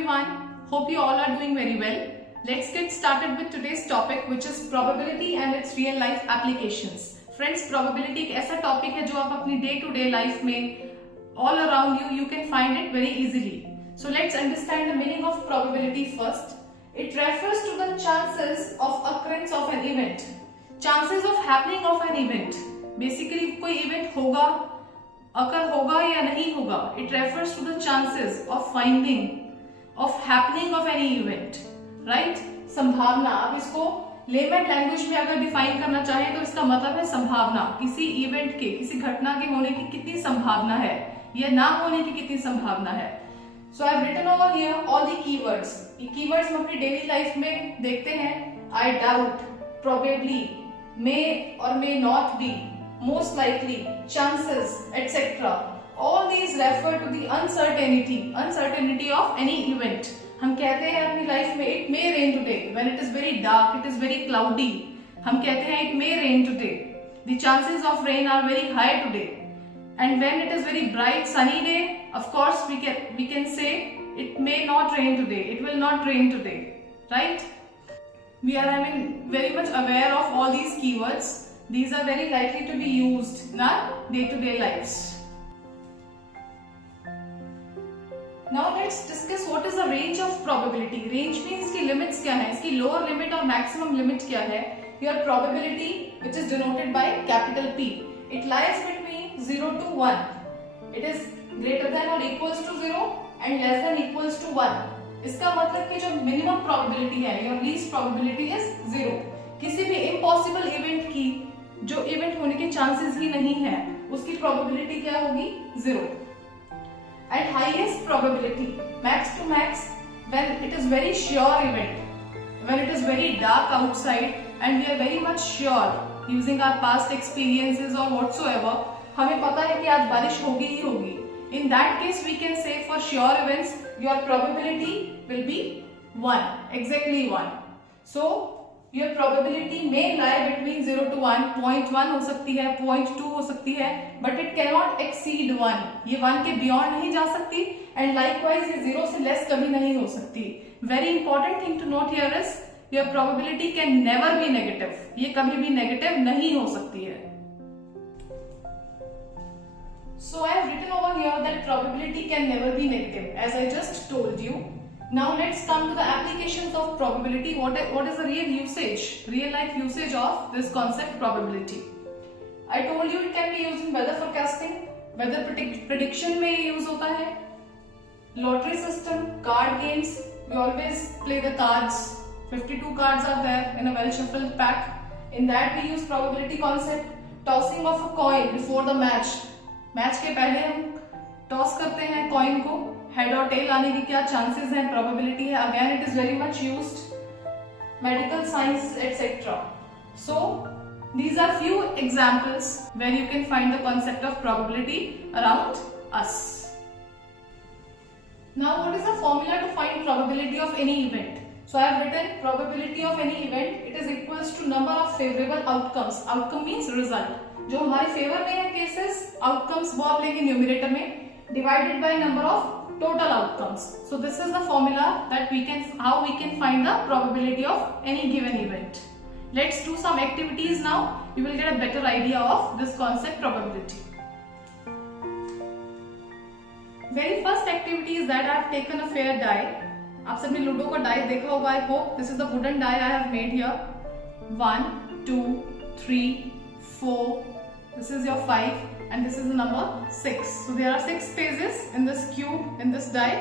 everyone. Hope you all are doing very well. Let's get started with today's topic, which is probability and its real life applications. Friends, probability एक ऐसा topic है जो आप अपनी day to day life में all around you can find it very easily. So let's understand the meaning of probability first. It refers to the chances of occurrence of an event. Chances of happening of an event. Basically कोई event होगा, occur होगा या नहीं होगा. It refers to the chances of finding, of happening of any event. Right? संभावना. आप इसको layman language में अगर डिफाइन करना चाहें तो इसका मतलब है संभावना. किसी इवेंट के, किसी घटना के होने की कितनी संभावना है या ना होने की कितनी संभावना है. So I've written over here all the keywords. ये keywords हम अपनी daily life में देखते हैं. I doubt, probably, may or may not be, most likely, chances, etc. All these refer to the uncertainty of any event. हम कहते हैं अपनी लाइफ में it may rain today. When it is very dark, it is very cloudy. हम कहते हैं it may rain today. The chances of rain are very high today. And when it is very bright sunny day, of course we can say it may not rain today. It will not rain today, right? We are very much aware of all these keywords. These are very likely to be used in our day-to-day lives. Now let's discuss what is the range of probability. Range means इसकी limits क्या है, इसकी lower limit और maximum limit क्या है. Your probability, which is denoted by capital P, it lies between 0 to 1. It is greater than or equals to 0 and less than equals to 1. इसका मतलब कि जो minimum probability है, your least probability is 0. किसी भी impossible event की जो event होने के chances ही नहीं है, उसकी probability क्या होगी? 0. And highest probability, max to max, when it is very sure event, when it is very dark outside and we are very much sure using our past experiences or whatsoever, हमें पता है कि आज बारिश होगी ही होगी. In that case, we can say for sure events, your probability will be 1, exactly 1. So, your probability may lie between 0 to 1, 0.1 हो सकती है, 0.2 हो सकती है, but it cannot exceed 1. ये 1 के beyond नहीं जा सकती, and likewise ये 0 से less कभी नहीं हो सकती. Very important thing to note here is, your probability can never be negative. ये कभी भी negative नहीं हो सकती है. So I have written over here that probability can never be negative, as I just told you. Now let's come to the applications of probability. What is the real life usage of this concept probability? I told you it can be used in weather forecasting, weather prediction में use होता है, lottery system, card games. We always play the cards. 52 cards are there in a well shuffled pack. In that we use probability concept. Tossing of a coin before the match. Match के पहले हम toss करते हैं coin को, head और tell आने की क्या चांसेस हैं, प्रोबेबिलिटी है. Again it is very much used, medical science etcetera. So these are few examples where you can find the concept of probability around us. Now what is the formula to find probability of any event? So I have written probability of any event, it is equals to number of favorable outcomes. Outcome means result. जो हमारे favour में है cases, outcomes वो आप लेंगे numerator में, divided by number of total outcomes. So this is the formula that how we can find the probability of any given event. Let's do some activities now. You will get a better idea of this concept probability. Very first activity is that I have taken a fair die. आप सबने Ludo का die देखा होगा. I hope this is the wooden die I have made here. 1 2 3 4. This is your 5 and this is the number 6. So there are 6 phases in this cube, in this die.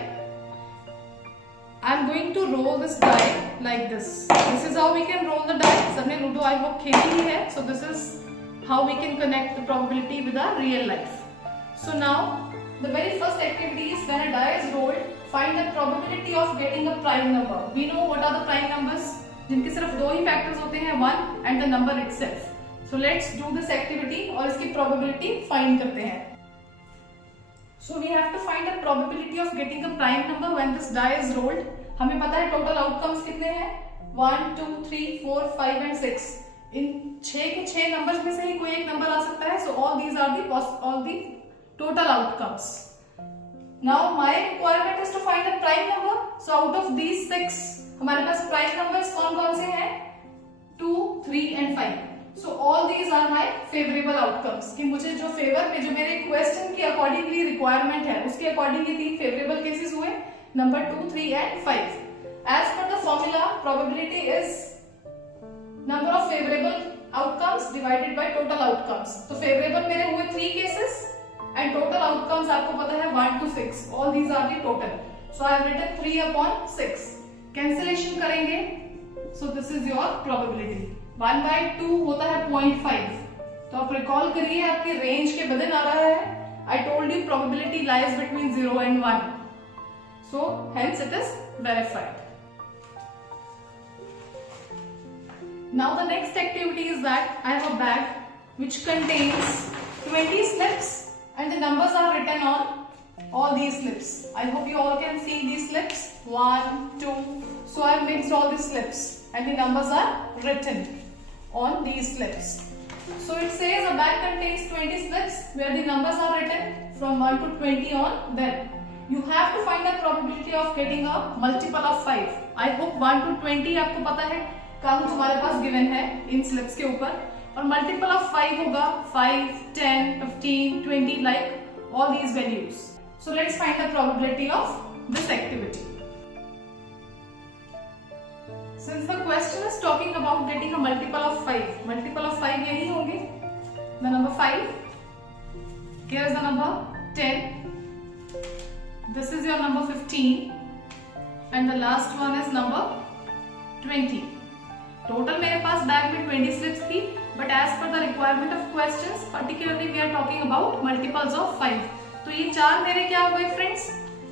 I am going to roll this die like this. This is how we can roll the die. सबने ludo I hope खेली ही है. So this is how we can connect the probability with our real life. So now the very first activity is when a die is rolled, find the probability of getting a prime number. We know what are the prime numbers, जिनके सिर्फ दो ही factors होते हैं, 1 and the number itself. So let's do this activity और इसकी probability find करते हैं. So we have to find the probability of getting a prime number when this die is rolled. हमें पता है total outcomes कितने हैं, 1 2 3 4 5 and 6. इन 6 के 6 numbers में से ही कोई एक number आ सकता है. So all these are all the total outcomes. Now my requirement is to find the prime number. So out of these 6 हमारे पास प्राइम नंबर्स कौन कौन से हैं? 2, 3 and 5. So all these are my favourable outcomes कि मुझे जो favour में जो मेरे क्वेश्चन की अकॉर्डिंगली रिक्वायरमेंट है उसके अकॉर्डिंगली 3 फेवरेबल केसेस हुए, number 2, 3 and 5. As per the formula probability is number of favourable outcomes divided by total outcomes. तो फेवरेबल मेरे हुए 3 केसेस एंड टोटल आउटकम्स आपको पता है 1 to 6. All these are the total. So I have written 3/6. Cancellation करेंगे. So this is your probability. 1/2 होता है 0.5. तो आप रिकॉल करिए आपके रेंज के विदिन आ रहा है. I told you probability lies between 0 and 1. So hence it is verified. Now the next activity is that I have a bag which contains 20 slips and the numbers are written on all these slips. I hope you all can see these slips. 1, 2. So I have mixed all the slips and the numbers are written on these slips. So it says a bag contains 20 slips where the numbers are written from 1 to 20 on them. You have to find the probability of getting a multiple of 5. I hope 1 to 20 आपको पता है count हमारे पास given है इन slips के ऊपर, और multiple of 5 होगा 5, 10, 15, 20 like all these values. So let's find the probability of this activity. Since the question is talking about getting a multiple of 5, multiple of 5 यही होंगे. The number 5, here is the number 10, this is your number 15 and the last one is number 20. Total मेरे पास bag में 20 slips थी, but as per the requirement of questions particularly we are talking about multiples of 5. तो ये 4 मेरे क्या हुए friends?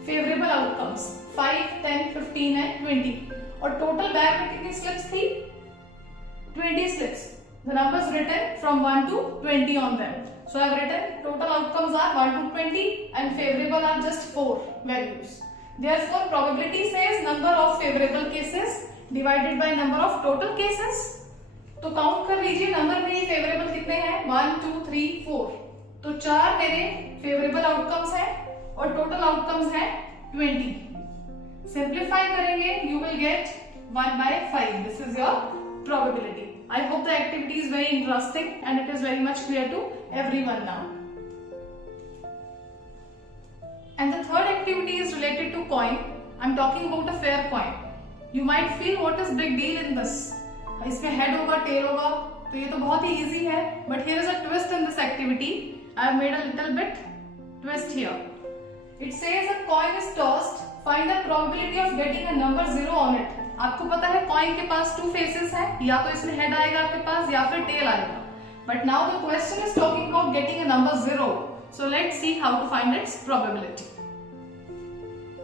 Favourable outcomes 5, 10, 15 and 20. और टोटल बैग में कितनी स्लिप्स थी? 20 slips. The numbers written from 1 to 20 on them. So I have written total outcomes are 1 to 20 and favourable are just 4 values. Therefore probability says number of favourable cases divided by number of total cases. तो count कर लीजिए number में favourable कितने हैं? 1, 2, 3, 4. तो 4 मेरे favourable outcomes हैं और टोटल आउटकम्स हैं 20. सिंप्लीफाई करेंगे you will get 1/5. This is your probability. I hope the activity is very interesting and it is very much clear to everyone now. And the third activity is related to coin. I'm talking about a fair coin. You might feel what is big deal in this. इसमें head होगा, tail होगा, तो ये तो बहुत ही easy है. But here is a twist in this activity. I have made a little bit twist here. It says a coin is tossed. Find the probability of getting a number 0 on it. आपको पता है coin के पास 2 faces हैं, या तो इसमें head आएगा आपके पास या फिर tail आएगा. But now the question is talking about getting a number 0. So let's see how to find its probability.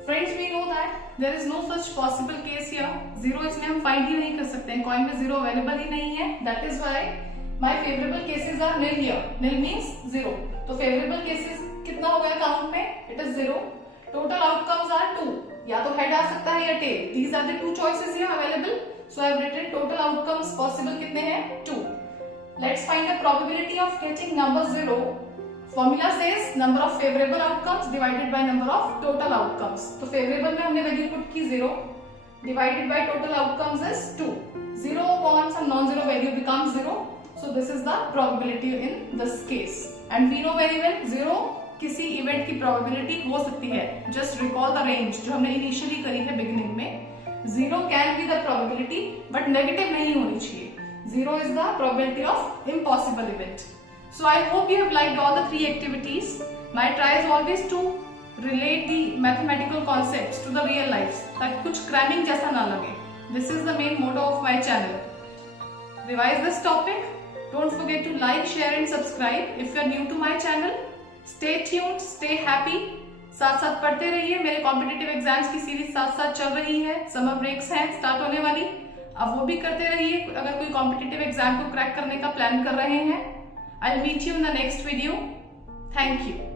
Friends, we know that there is no such possible case here. 0 इसमें हम find ही नहीं कर सकते हैं. Coin में 0 available ही नहीं है. That is why my favorable cases are nil here. Nil means 0. तो favorable cases कितना हो गया count में? It is 0. Total outcomes are 2. या तो head आ सकता है या tail. These are the 2 choices here available. So I have written total outcomes possible कितने हैं? 2. Let's find the probability of getting number 0. Formula says number of favorable outcomes divided by number of total outcomes. तो favorable में हमने value put की 0 divided by total outcomes is 2. 0 upon some non-zero value becomes 0. So this is the probability in this case. And we know very well 0 किसी event की probability हो सकती है. Just recall the range जो हमने initially करी है beginning में. 0 can be the probability but negative नहीं होनी चाहिए. 0 is the probability of impossible event. So I hope you have liked all the 3 activities. My try is always to relate the mathematical concepts to the real life, ताकि कुछ cramming जैसा ना लगे. This is the main motto of my channel. Revise this topic. Don't forget to like, share and subscribe if you are new to my channel. Stay tuned, stay happy. साथ साथ पढ़ते रहिए. मेरे कॉम्पिटिटिव एग्जाम्स की series साथ साथ चल रही है. समर ब्रेक्स हैं स्टार्ट होने वाली. अब वो भी करते रहिए अगर कोई कॉम्पिटिटिव एग्जाम को क्रैक करने का प्लान कर रहे हैं. I'll meet you in the next video. Thank you.